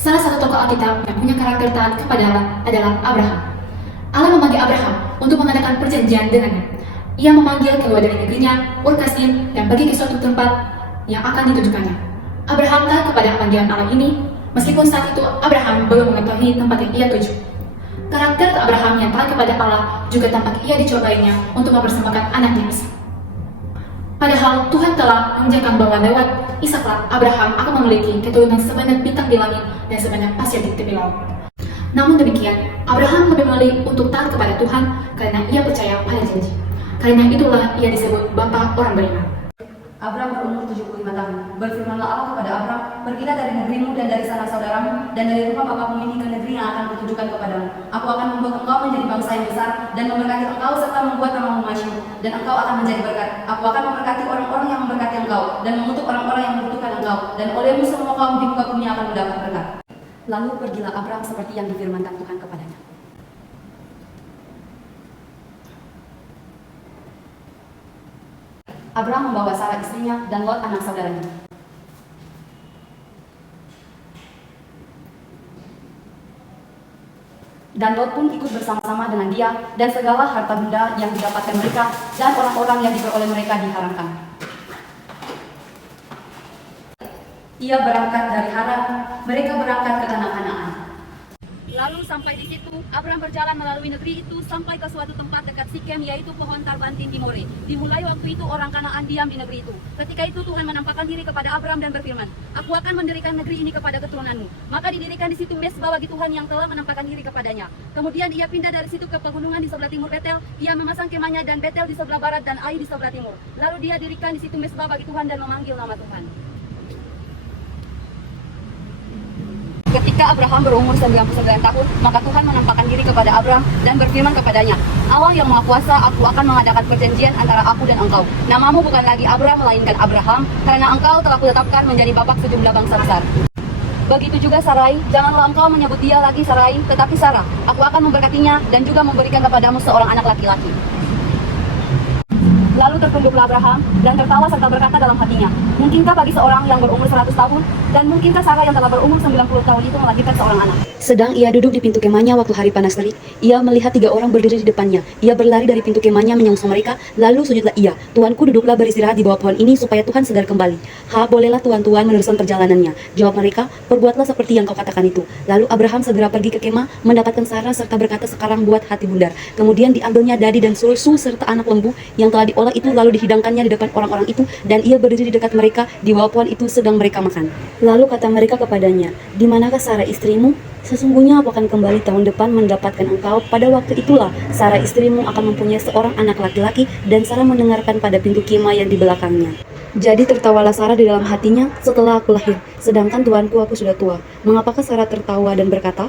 Salah satu tokoh Alkitab yang punya karakter taat kepada Allah adalah Abraham. Allah memanggil Abraham untuk mengadakan perjanjian dengannya. Ia memanggil keluar dari negerinya, Ur Kasdim, dan pergi ke suatu tempat yang akan ditunjukkannya. Abraham taat kepada panggilan Allah ini, meskipun saat itu Abraham belum mengetahui tempat yang ia tuju. Karakter Abraham yang taat kepada Allah juga tampak ia dicobainya untuk mempersembahkan anaknya Ishak. Padahal Tuhan telah menjanjikan bahwa lewat Ishaklah Abraham akan memiliki keturunan sebanyak bintang di langit dan sebanyak pasir di tepi laut. Namun demikian, Abraham lebih memilih untuk taat kepada Tuhan karena ia percaya pada janji. Karena itulah ia disebut bapa orang beriman. Abraham berumur 75 tahun. Berfirmanlah Allah kepada Abraham, pergilah dari negerimu dan dari sanak saudaramu dan dari rumah bapakmu ini ke negeri yang akan kutunjukkan kepadamu. Aku akan membuat engkau menjadi bangsa yang besar dan memberkati engkau serta membuat namamu masyhur, dan engkau akan menjadi berkat. Aku akan memberkati orang-orang yang memberkati engkau dan mengutuk orang-orang yang membutuhkan engkau, dan olehmu semua kaum di muka bumi akan mendapat berkat. Lalu pergilah Abraham seperti yang difirmankan Tuhan kepadanya. Abraham membawa Sarah istrinya dan Lot anak saudaranya. Dan Lot pun ikut bersama-sama dengan dia, dan segala harta benda yang didapatkan mereka dan orang-orang yang diperoleh mereka diharamkan. Ia berangkat dari Haran, mereka berangkat ke tanah Kanaan. Lalu sampai di situ, Abraham berjalan melalui negeri itu sampai ke suatu tempat dekat Sikem, yaitu pohon tarbantin di More. Dimulai waktu itu orang Kanaan diam di negeri itu. Ketika itu Tuhan menampakkan diri kepada Abraham dan berfirman, "Aku akan mendirikan negeri ini kepada keturunanmu." Maka didirikan di situ mesbah bagi Tuhan yang telah menampakkan diri kepadanya. Kemudian ia pindah dari situ ke pegunungan di sebelah timur Betel. Ia memasang kemahnya dan Betel di sebelah barat dan Ai di sebelah timur. Lalu dia dirikan di situ mesbah bagi Tuhan dan memanggil nama Tuhan. Ketika Abraham berumur 99 tahun, maka Tuhan menampakkan diri kepada Abraham dan berfirman kepadanya, "Allah yang Maha Kuasa, aku akan mengadakan perjanjian antara aku dan engkau. Namamu bukan lagi Abraham, melainkan Abraham, karena engkau telah kutetapkan menjadi bapa sejumlah bangsa besar. Begitu juga Sarai, janganlah engkau menyebut dia lagi Sarai, tetapi Sarah. Aku akan memberkatinya dan juga memberikan kepadamu seorang anak laki-laki." Lalu tertunduklah Abraham dan tertawa serta berkata dalam hatinya, "Mungkinkah bagi seorang yang berumur 100 tahun, dan mungkinkah Sarah yang telah berumur 90 tahun itu melahirkan seorang anak?" Sedang ia duduk di pintu kemahnya waktu hari panas terik, ia melihat 3 orang berdiri di depannya. Ia berlari dari pintu kemahnya menyongsong mereka, lalu sujudlah ia. "Tuanku, duduklah beristirahat di bawah pohon ini supaya Tuhan segar kembali." Bolehlah tuan-tuan meneruskan perjalanannya," jawab mereka, "perbuatlah seperti yang kau katakan itu." Lalu Abraham segera pergi ke kemah, mendapatkan Sarah serta berkata, "Sekarang buat hati bundar." Kemudian diambilnya dadi dan susu serta anak lembu yang telah diolah itu, lalu dihidangkannya di depan orang-orang itu, dan ia berdiri di dekat mereka di bawah pohon itu sedang mereka makan. Lalu kata mereka kepadanya, "Di manakah Sarah istrimu? Sesungguhnya aku akan kembali tahun depan mendapatkan engkau. Pada waktu itulah Sarah istrimu akan mempunyai seorang anak laki-laki." Dan Sarah mendengarkan pada pintu kemah yang di belakangnya. Jadi tertawalah Sarah di dalam hatinya, "Setelah aku lahir, sedangkan tuanku aku sudah tua." Mengapakah Sarah tertawa dan berkata?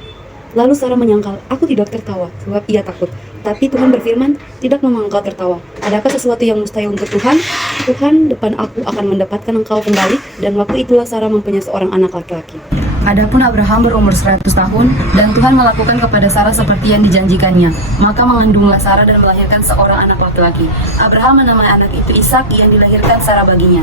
Lalu Sarah menyangkal, "Aku tidak tertawa," sebab ia takut. Tapi Tuhan berfirman, "Tidak memang engkau tertawa. Adakah sesuatu yang mustahil untuk Tuhan? Tuhan depan aku akan mendapatkan engkau kembali." Dan waktu itulah Sarah mempunyai seorang anak laki-laki. Adapun Abraham berumur 100 tahun, dan Tuhan melakukan kepada Sarah seperti yang dijanjikannya. Maka mengandunglah Sarah dan melahirkan seorang anak laki-laki. Abraham menamai anak itu Ishak yang dilahirkan Sarah baginya.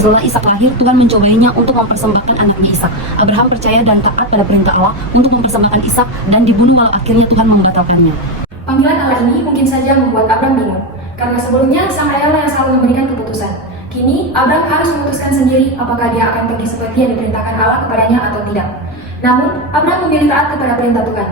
Setelah Ishak lahir, Tuhan mencobainya untuk mempersembahkan anaknya Ishak. Abraham percaya dan taat pada perintah Allah untuk mempersembahkan Ishak dan dibunuh, walau akhirnya Tuhan membatalkannya. Panggilan Allah ini mungkin saja membuat Abraham bingung, karena sebelumnya sang ayahlah yang selalu memberikan keputusan. Kini Abraham harus memutuskan sendiri apakah dia akan pergi seperti yang diperintahkan Allah kepadanya atau tidak. Namun Abraham memilih taat kepada perintah Tuhan.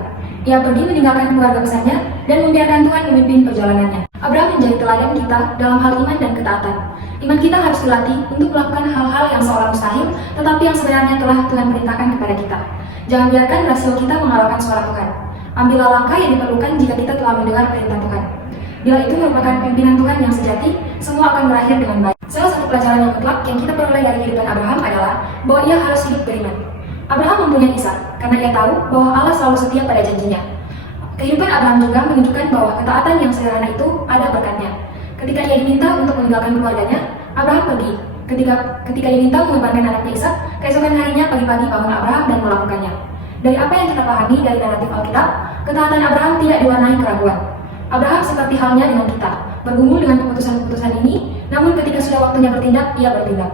Ia pergi meninggalkan keluarga besarnya dan membiarkan Tuhan memimpin perjalanannya. Abraham menjadi teladan kita dalam hal iman dan ketaatan. Iman kita harus dilatih untuk melakukan hal-hal yang seolah mustahil, tetapi yang sebenarnya telah Tuhan perintahkan kepada kita. Jangan biarkan rasio kita mengalahkan suara Tuhan. Ambillah langkah yang diperlukan jika kita telah mendengar perintah Tuhan. Bila itu merupakan pimpinan Tuhan yang sejati, semua akan berakhir dengan baik. Salah satu pelajaran yang mutlak yang kita peroleh dari kehidupan Abraham adalah bahwa ia harus hidup beriman. Abraham mempunyai Ishak karena ia tahu bahwa Allah selalu setia pada janjinya. Kehidupan Abraham juga menunjukkan bahwa ketaatan yang sederhana itu ada berkatnya. Ketika ia diminta untuk meninggalkan keluarganya, Abraham pergi. Ketika diminta mengorbankan anaknya Ishak, keesokan harinya pagi-pagi bangun Abraham dan melakukannya. Dari apa yang kita pahami dari naratif Alkitab, ketaatan Abraham tidak diwarnai keraguan. Abraham seperti halnya dengan kita, bergumul dengan keputusan-keputusan ini, namun ketika sudah waktunya bertindak, ia bertindak.